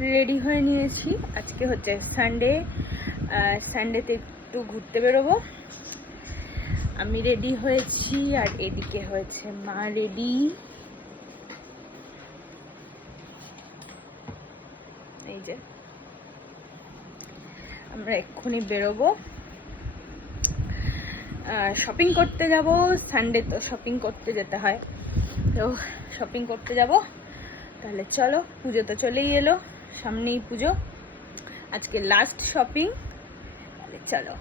Ready হয়ে নিয়েছি। আজকে হচ্ছে সানডে সানডেতে একটু ঘুরতে বেরোবো। আমি রেডি হয়েছি, আর এদিকে হয়েছে মা রেডি। এই যে, আমরা এক্ষুনি বেরোবো। শপিং করতে যাব। সানডে তো শপিং করতে যেতে হয়। তো শপিং করতে যাব। তাহলে চলো, পুজো তো চলেই এলো। সামনেই পুজো। আজকে লাস্ট শপিং চলো।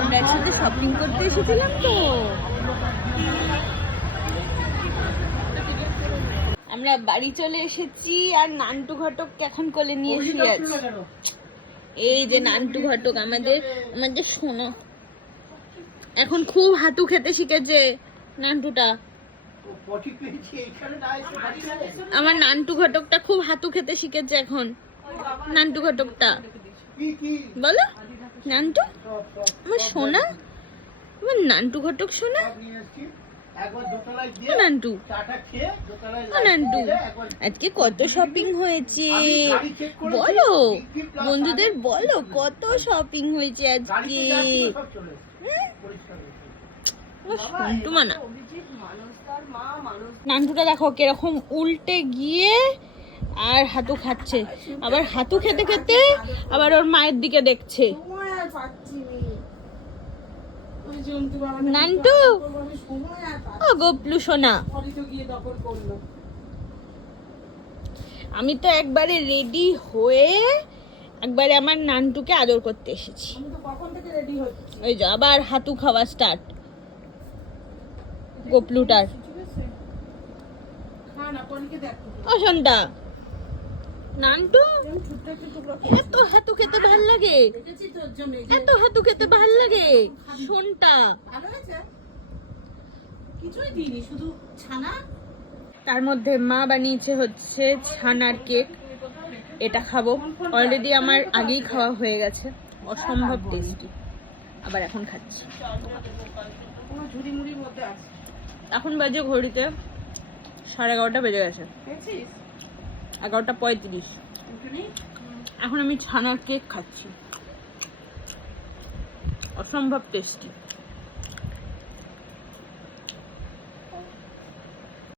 আমরা একসাথে শপিং করতে এসেছিলাম তো। আমরা বাড়ি চলে এসেছি আর নান্টু ঘটককে এখন কোলে নিয়ে শুয়ে আছি। এই যে নান্টু ঘটক আমাদের আমাদের শোনো এখন খুব হাঁটু খেতে শিখেছে নান্টুটা। আমার নান্টু ঘটকটা খুব হাঁটু খেতে শিখেছে এখন। নান্টু ঘটকটা। বলো, নান্টু? আমার সোনা? আমার নান্টু ঘটক সোনা? নান্টু। নান্টু। আজকে কত শপিং হয়েছে? বলো, বন্ধুদের বলো, কত শপিং হয়েছে আজকে? হ্যাঁ? নান্টুটা দেখো কীরকম উল্টে গিয়ে আর হাতু খাচ্ছে। আবার হাতু খেতে খেতে আবার ওর মায়ের দিকে দেখছে। নান্টু? ও গোপলু সোনা। আমি তো একবারে রেডি হয়ে একবারে আমার নান্টুকে আদর করতে এসেছি। ওই যে আবার হাতু খাওয়া স্টার্ট গোপলুটার। ও এত খেতে এত খেতে তার মধ্যে মা বানিয়েছে হচ্ছে ছানার কেক। এটা খাব। অলরেডি আমার আগেই খাওয়া হয়ে গেছে। অসম্ভব টেস্টি আবার এখন খাচ্ছি। এখন বাজে ঘড়িতে সাড়ে এগারোটা বেজে গেছে। এগারোটা পঁয়ত্রিশ। এখন? আমি ছানার কেক খাচ্ছি। অসম্ভব টেস্টি